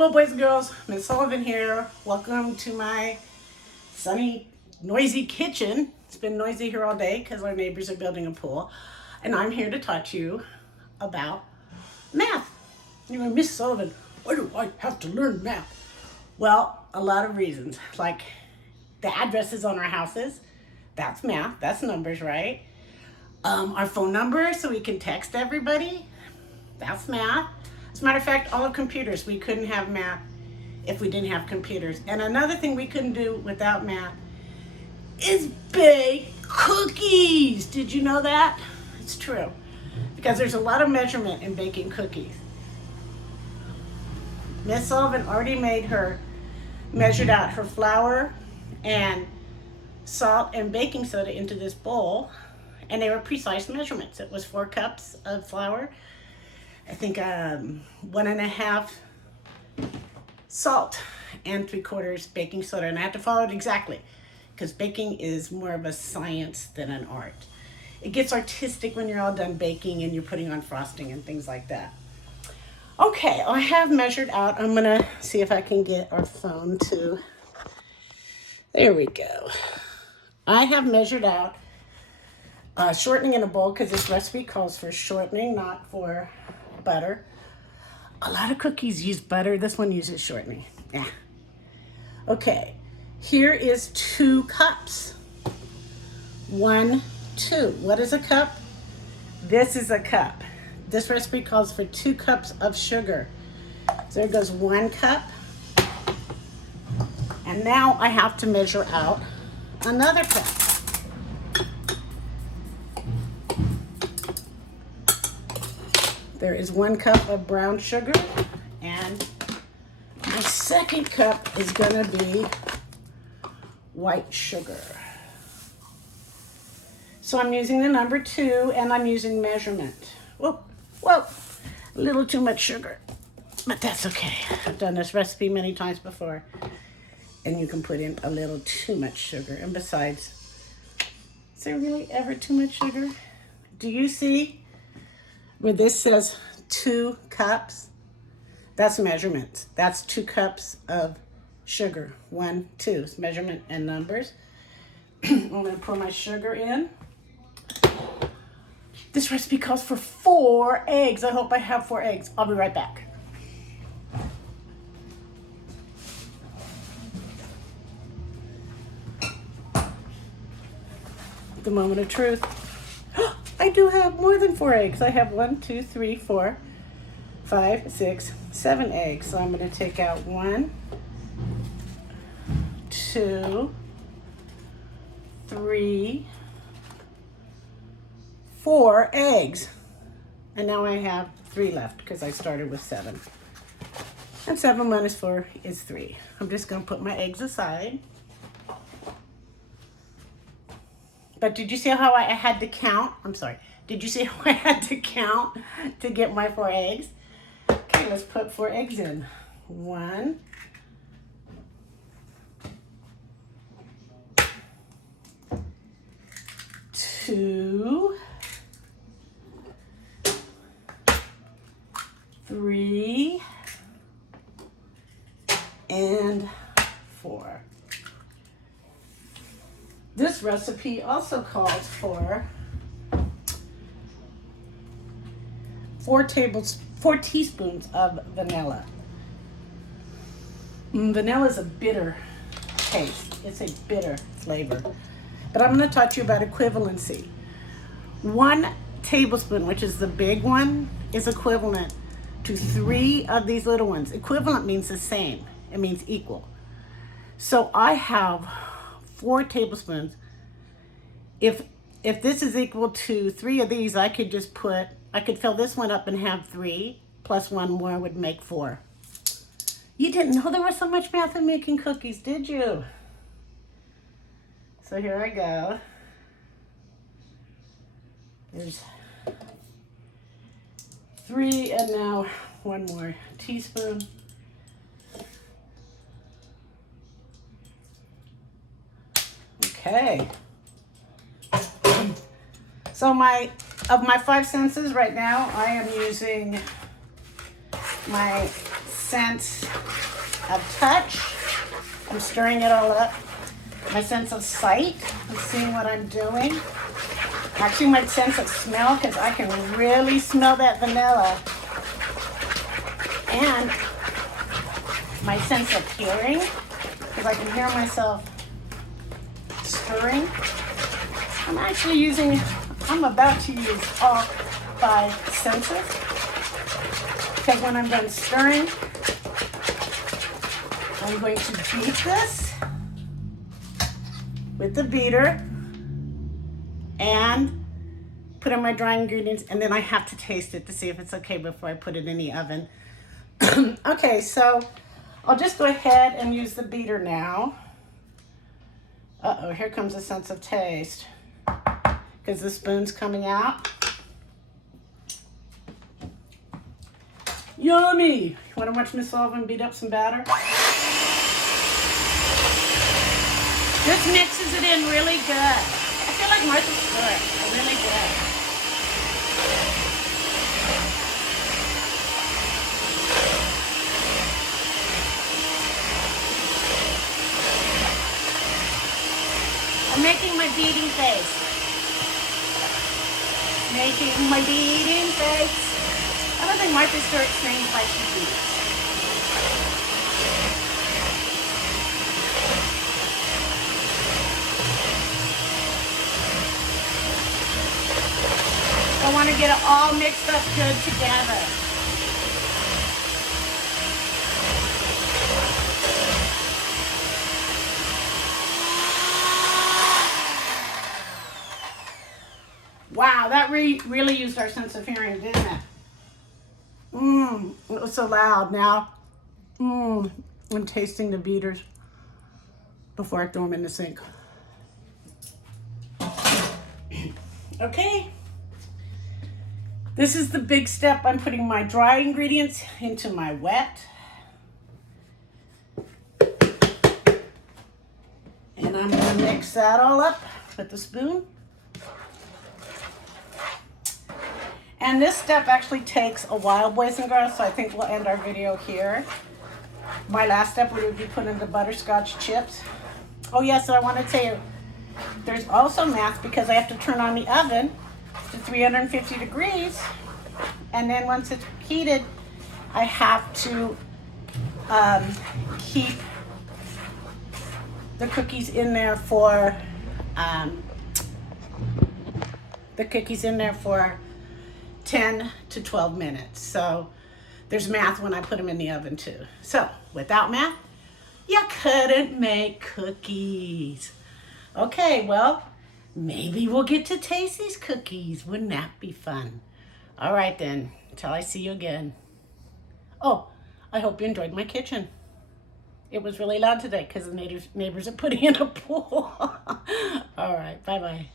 Hello, boys and girls. Miss Sullivan here. Welcome to my sunny, noisy kitchen. It's been noisy here all day because our neighbors are building a pool. And I'm here to talk to you about math. You're going, Miss Sullivan, why do I have to learn math? Well, a lot of reasons. Like the addresses on our houses. That's math. That's numbers, right? Our phone number so we can text everybody. That's math. As a matter of fact, all the computers, we couldn't have math if we didn't have computers. And another thing we couldn't do without math is bake cookies. Did you know that? It's true. Because there's a lot of measurement in baking cookies. Miss Sullivan already measured out her flour and salt and baking soda into this bowl. And they were precise measurements. It was 4 cups of flour. I think 1.5 salt and 3/4 baking soda. And I had to follow it exactly because baking is more of a science than an art. It gets artistic when you're all done baking and you're putting on frosting and things like that. Okay, I have measured out. I'm gonna see if I can get our phone to, there we go. I have measured out shortening in a bowl because this recipe calls for shortening, not for butter. A lot of cookies use butter. This one uses shortening. Yeah. Okay. Here is 2 cups. 1, 2. What is a cup? This is a cup. This recipe calls for 2 cups of sugar. So there goes 1 cup. And now I have to measure out another cup. There is 1 cup of brown sugar, and my second cup is gonna be white sugar. So I'm using the number 2, and I'm using measurement. Whoa, a little too much sugar, but that's okay. I've done this recipe many times before, and you can put in a little too much sugar. And besides, is there really ever too much sugar? Do you see where this says 2 cups? That's measurement. That's 2 cups of sugar. 1, 2. It's measurement and numbers. I'm going to pour my sugar in. This recipe calls for 4 eggs. I hope I have 4 eggs. I'll be right back. The moment of truth. I do have more than 4 eggs. I have 1, 2, 3, 4, 5, 6, 7 eggs. So I'm going to take out 1, 2, 3, 4 eggs. And now I have 3 left because I started with 7. And 7 minus 4 is 3. I'm just going to put my eggs aside. But did you see how I had to count? I'm sorry. Did you see how I had to count to get my 4 eggs? Okay, let's put 4 eggs in. 1, 2, 3, and 4. This recipe also calls for 4 teaspoons of vanilla. Vanilla is a bitter taste. It's a bitter flavor. But I'm going to talk to you about equivalency. 1 tablespoon, which is the big one, is equivalent to 3 of these little ones. Equivalent means the same. It means equal. So I have 4 tablespoons. If this is equal to 3 of these, I could fill this one up and have 3, plus 1 more would make 4. You didn't know there was so much math in making cookies, did you? So here I go. There's 3, and now 1 more teaspoon. Okay. So of my 5 senses right now, I am using my sense of touch. I'm stirring it all up. My sense of sight, I'm seeing what I'm doing. Actually, my sense of smell, because I can really smell that vanilla. And my sense of hearing, because I can hear myself stirring. I'm about to use all 5 senses, because when I'm done stirring, I'm going to beat this with the beater and put in my dry ingredients, and then I have to taste it to see if it's okay before I put it in the oven. Okay, so I'll just go ahead and use the beater now. Uh-oh, here comes a sense of taste, because the spoon's coming out. Yummy! You want to watch Miss Sullivan beat up some batter? This mixes it in really good. I feel like Martha Stewart, really good. I'm making my beating face. Making my beating face. I don't think Martha Stewart sings like she beats. I want to get it all mixed up good together. Wow, that really used our sense of hearing, didn't it? It was so loud. Now, I'm tasting the beaters before I throw them in the sink. Okay. This is the big step. I'm putting my dry ingredients into my wet. And I'm going to mix that all up with the spoon. And this step actually takes a while, boys and girls, so I think we'll end our video here. My last step would be putting the butterscotch chips. Oh yes, and I want to tell you, there's also math, because I have to turn on the oven to 350 degrees. And then once it's heated, I have to keep the cookies in there for 10 to 12 minutes. So there's math when I put them in the oven too. So without math, you couldn't make cookies. Okay, well, maybe we'll get to taste these cookies. Wouldn't that be fun? All right then, till I see you again. Oh, I hope you enjoyed my kitchen. It was really loud today because the neighbors are putting in a pool. All right, bye-bye.